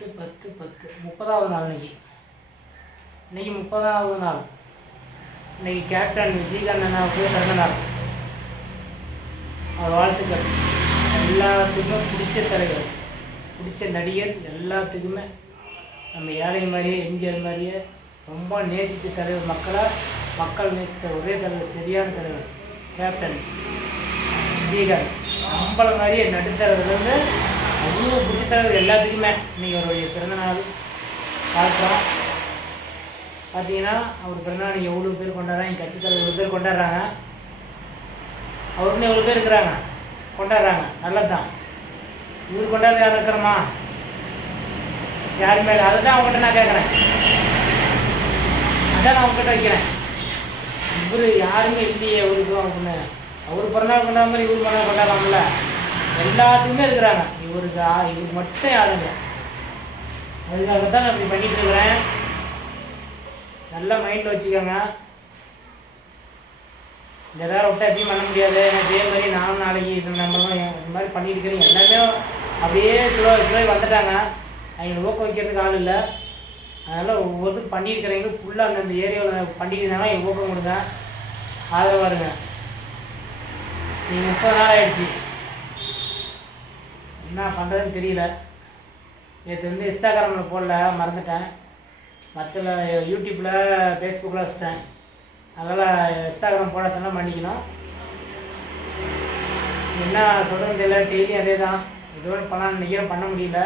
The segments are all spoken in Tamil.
பத்து பத்து பத்து. முப்பதாவது நாள் இன்னைக்கு. இன்னைக்கு முப்பதாவது நாள். இன்னைக்கு கேப்டன் விஜயகாந்த் அண்ணாவுக்கு பிறந்த நாள் அவர் வாழ்த்துக்கள். எல்லாத்துக்குமே பிடிச்ச தலைவர். பிடிச்ச நடிகர். எல்லாத்துக்குமே நம்ம ஏழை மாதிரியே எம்ஜிஆர் மாதிரியே ரொம்ப நேசித்த தலைவர். மக்களாக மக்கள் நேசித்த ஒரே தலைவர் சரியான தலைவர் கேப்டன் விஜயகாந்த். நம்மள மாதிரியே நடுத்தரதுலேருந்து அவ்வளோ பிடிச்ச எல்லாத்துக்குமே இன்னைக்கு அவருடைய பிறந்தநாள் பார்க்குறோம் பார்த்தீங்கன்னா அவர் பிறந்தநாள் எவ்வளோ பேர் கொண்டாடுறாங்க எங்கள் கட்சி தலைவர் எவ்வளோ பேர் கொண்டாடுறாங்க அவருன்னு எவ்வளோ பேர் இருக்கிறாங்க கொண்டாடுறாங்க. நல்லது தான் இவர் கொண்டாடுறது யார் இருக்கிறோமா? யாருமே இல்லை அதை தான் அவங்ககிட்ட நான் கேட்குறேன் அதான் நான் அவங்ககிட்ட வைக்கிறேன். இவர் யாருமே இல்லையே அவருக்கு அப்படின்னு. அவர் பிறந்தநாள் கொண்டாடுற மாதிரி இவர் பிறந்தநாள் கொண்டாடலாம்ல எல்லாத்துக்குமே இருக்கிறாங்க. இவருக்கு? இவருக்கு மட்டும் யாருங்க? அதுக்காக தான் நான் இப்படி பண்ணிட்டு இருக்கிறேன். நல்ல மைண்டில் வச்சுக்கோங்க. இந்த வேற விட்டால் எப்பயும் பண்ண முடியாது. அதே இதே மாதிரி நானும் நாளைக்கு இது நம்ம இந்த மாதிரி பண்ணிட்டு இருக்கிறேன். எல்லாமே அப்படியே ஸ்லோ ஸ்லோ வந்துட்டாங்க. அவங்களை ஊக்க வைக்கிறதுக்கு ஆள் இல்லை. அதனால் ஒவ்வொருத்தரும் பண்ணியிருக்கிறவங்களும் ஃபுல்லாக அந்தந்த ஏரியாவில் பண்ணிட்டு இருந்தாங்க. எங்கள் ஊக்கம் கொடுங்க. ஆதரவாக இருங்க. நீங்கள் முப்பது நாள் ஆயிடுச்சு. என்ன பண்ணுறதுன்னு தெரியல. நேற்று வந்து இன்ஸ்டாகிராமில் போடல மறந்துட்டேன். மற்ற யூடியூப்பில் ஃபேஸ்புக்கில் வச்சிட்டேன். அதனால் இன்ஸ்டாகிராம் போடாதெல்லாம் மன்னிக்கணும். என்ன சொல்கிறது தெரியல டெய்லி அதே தான் இதோட பண்ணலாம்னு நினைக்கிறேன் பண்ண முடியல.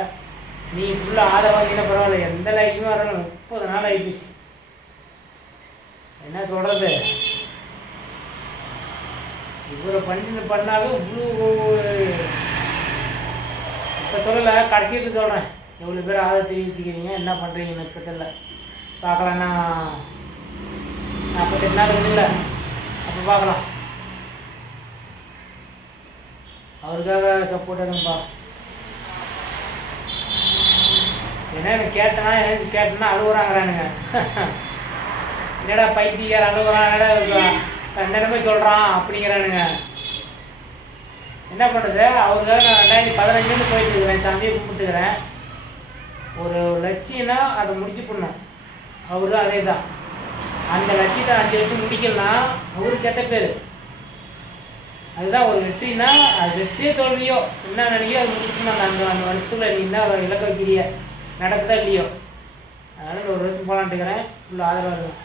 நீ ஃபுல்லாக ஆதரவாக பரவாயில்ல எந்த லைக்குமே வரல முப்பது நாள் ஆகிடுச்சு என்ன சொல்கிறது இவரை பண்ணி பண்ணாலும் இவ்வளோ இப்போ சொல்லலை கடைசியில் சொல்கிறேன் எவ்வளோ பேர் ஆதரவு தெரிவிச்சுக்கிறீங்க என்ன பண்ணுறீங்கன்னு இப்போ தெரில பார்க்கலான்னா நாற்பத்தெட்டு நாள் இருக்குல்ல அப்போ பார்க்கலாம். அவருக்காக சப்போர்ட் ஆகும்பா ஏன்னா எனக்கு கேட்டனா எனக்கு கேட்டனா அழுகுறாங்கிறானுங்க. என்னடா பைத்தியக்கார அழுகுறான் என்னடா நிலைமை சொல்கிறான் அப்படிங்கிறானுங்க. என்ன பண்ணுறது அவருக்காக நான் ரெண்டாயிரத்தி பதினஞ்சுன்னு போயிட்டு இருக்கிறேன் சாமியை கும்பிட்டுக்கிறேன். ஒரு லட்சியம்னா அதை முடிச்சு பண்ணணும் அவரு அதே தான் அந்த லட்சியத்தை அஞ்சு வருஷம் முடிக்கலாம் அவரு கெட்ட பேர். அதுதான் ஒரு வெற்றினா அது வெற்றியோ தோல்வியோ என்ன நினைக்கோ அது முடிச்சுக்கணும் அந்த அந்த அந்த வருஷத்துக்குள்ள நீ என்ன இலக்க வைக்கிறிய? நடக்குதா இல்லையோ? அதனால் ஒரு வருஷம் போகலான்ட்டுக்கிறேன் உள்ள ஆதரவாக இருக்கும்